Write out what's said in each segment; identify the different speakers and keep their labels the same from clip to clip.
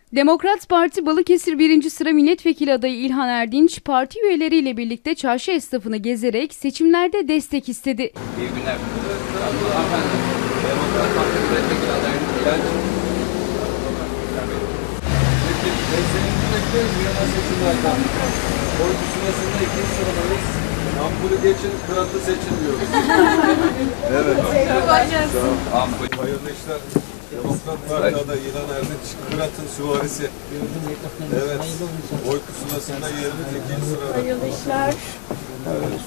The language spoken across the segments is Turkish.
Speaker 1: Demokrat Parti Balıkesir 1. sıra milletvekili adayı İlhan Erdinç, parti üyeleriyle birlikte çarşı esnafını gezerek seçimlerde destek istedi.
Speaker 2: İyi günler. Hanımefendi, Demokrat Parti milletvekili adayı İlhan Peki, desteğinizi bekleriz bu yana seçimlerden. Oy pusulasında 2. sıradayız. Ampulü geçin, Kırat'ı seçin diyoruz. Evet. Ampul. Hayırlı işler. Demokrat Parti adayı İlhan Erdinç, Kırat'ın süvarisi. Evet. Oy pusulasında yerimiz 2. sırada.
Speaker 3: Hayırlı işler.
Speaker 2: Evet.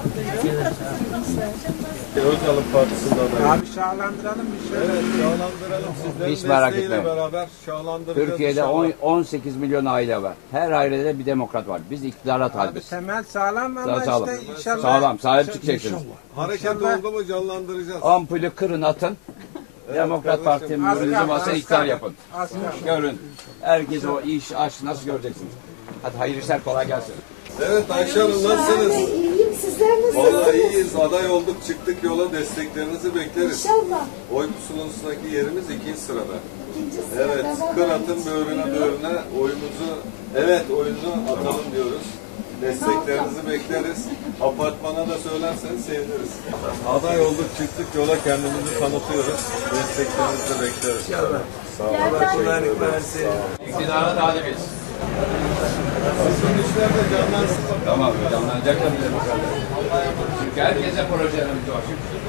Speaker 2: Özal'ın partisinde adayı.
Speaker 4: Abi şahlandıralım bir şey.
Speaker 2: Evet, şahlandıralım. Sizlerin
Speaker 5: Hiç merak
Speaker 2: desteğiyle
Speaker 5: etmeyin.
Speaker 2: beraber şahlandıracağız.
Speaker 5: Türkiye'de
Speaker 2: inşallah.
Speaker 5: 18 milyon aile var. Her ailede bir demokrat var. Biz iktidara
Speaker 4: Abi
Speaker 5: talibiz.
Speaker 4: temel sağlam ama
Speaker 5: Sağlam.
Speaker 4: işte inşallah.
Speaker 5: Sağlam, sahip çıkacaksınız.
Speaker 2: Hareket oldu mu canlandıracağız.
Speaker 5: Ampulü kırın atın. Demokrat
Speaker 2: kardeşim.
Speaker 5: Parti'nin önünüzü masaya iktidar yapın.
Speaker 4: Az kaldı.
Speaker 5: Görün. Herkes o iş, aş nasıl göreceksiniz? Hadi hayırlı işler, kolay gelsin.
Speaker 2: Evet Ayşe Hanım nasılsınız?
Speaker 3: İyiyim, sizler nasılsınız?
Speaker 2: Vallahi iyiyiz. Aday olduk, çıktık yola, desteklerinizi bekleriz.
Speaker 3: İnşallah.
Speaker 2: Oy pusulasındaki yerimiz 2. sırada.
Speaker 3: İkinci sırada
Speaker 2: Evet,
Speaker 3: baba
Speaker 2: Kırat'ın
Speaker 3: geçiyor.
Speaker 2: böğrüne oyumuzu, oyunu atalım diyoruz. Desteklerinizi bekleriz. Apartmana da söylerseniz seviniriz. Aday olduk, çıktık yola, kendimizi tanıtıyoruz. Desteklerinizi de bekleriz. Sağ olun.
Speaker 5: İktidara talibiz.
Speaker 2: Sizin işler de canlansın.
Speaker 5: Tamam, canlanacak da bir demokrat. Çünkü herkese projelerimiz var.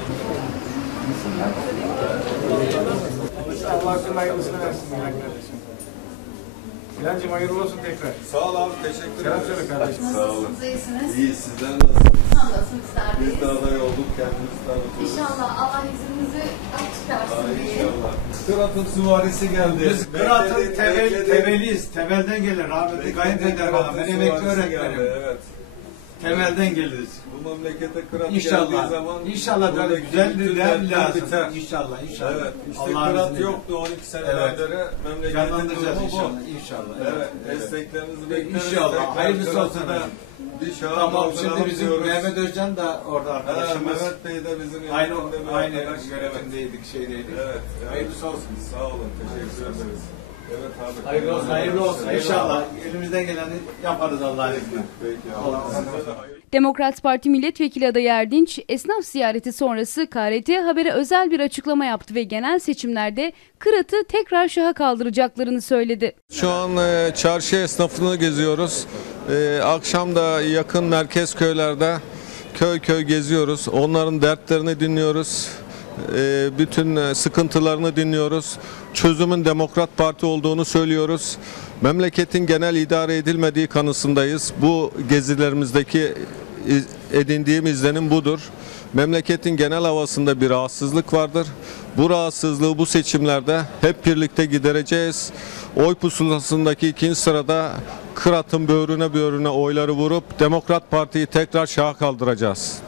Speaker 4: Allah akıl hayırlısını versin kardeşim. İlancım hayırlı olsun tekrar.
Speaker 2: Sağ ol abi, teşekkür
Speaker 4: Selam
Speaker 2: ederiz.
Speaker 4: söyle kardeşim.
Speaker 2: Sağ olun.
Speaker 6: Nasılsınız, iyisiniz?
Speaker 2: İyi, sizden nasılsınız?
Speaker 6: Hamdolsun bizler
Speaker 2: Biz
Speaker 6: deyiz.
Speaker 2: de aday olduk, kendimizi tanıtıyoruz.
Speaker 6: İnşallah Allah yüzünüzü ak çıkarsın diye.
Speaker 2: İnşallah. Kırat'ın süvarisi geldi.
Speaker 7: Biz Kırat'ın
Speaker 2: Bekledik.
Speaker 7: temeliyiz. Temelden gelir. Rahmetli kayınpeder bana. Ben emekli öğretmenim.
Speaker 2: Evet.
Speaker 7: Temelden geliriz.
Speaker 2: Bu memlekete Kırat geldiği
Speaker 7: İnşallah.
Speaker 2: zaman
Speaker 7: İnşallah böyle
Speaker 2: buradaki
Speaker 7: güzel
Speaker 2: bütün
Speaker 7: bir der
Speaker 2: dertler
Speaker 7: lazım.
Speaker 2: biter.
Speaker 7: İnşallah.
Speaker 2: Evet. İşte
Speaker 7: Allah'ın
Speaker 2: Kırat
Speaker 7: izniyle.
Speaker 2: yoktu 12 seneden
Speaker 7: Evet.
Speaker 2: beri. Memleketin
Speaker 7: Canlandıracağız
Speaker 2: durumu bu.
Speaker 7: inşallah. İnşallah.
Speaker 2: Evet. Desteklerinizi bekleriz.
Speaker 7: İnşallah.
Speaker 2: Tekrar
Speaker 7: Hayırlısı olsun.
Speaker 2: Kırat'ı da bir şaha
Speaker 7: Tamam.
Speaker 2: kaldıralım
Speaker 7: Şimdi bizim
Speaker 2: diyoruz.
Speaker 7: Mehmet Özcan da orada arkadaşımız.
Speaker 2: Mehmet Bey de bizim
Speaker 7: Aynı
Speaker 2: yönetimde bir
Speaker 7: aynı
Speaker 2: arkadaş.
Speaker 7: yönetimdeydik, şeydeydik.
Speaker 2: Evet.
Speaker 7: Hayırlısı olsun.
Speaker 2: Sağ olun. Teşekkür ederiz. Evet abi.
Speaker 7: Hayırlı olsun. Hayırlı olsun. İnşallah. Elimizden geleni yaparız Allah'ın izniyle.
Speaker 2: Peki.
Speaker 7: Allah
Speaker 2: Size de hayırlı.
Speaker 1: Demokrat Parti milletvekili adayı Erdinç, esnaf ziyareti sonrası KRT Haber'e özel bir açıklama yaptı ve genel seçimlerde Kırat'ı tekrar şaha kaldıracaklarını söyledi.
Speaker 2: Şu an çarşı esnafını geziyoruz. Akşam da yakın merkez köylerde köy köy geziyoruz. Onların dertlerini dinliyoruz. Bütün sıkıntılarını dinliyoruz. Çözümün Demokrat Parti olduğunu söylüyoruz. Memleketin genel idare edilmediği kanısındayız. Bu gezilerimizdeki edindiğim izlenim budur. Memleketin genel havasında bir rahatsızlık vardır. Bu rahatsızlığı bu seçimlerde hep birlikte gidereceğiz. Oy pusulasındaki 2. sırada Kırat'ın böğrüne oyları vurup Demokrat Parti'yi tekrar şaha kaldıracağız.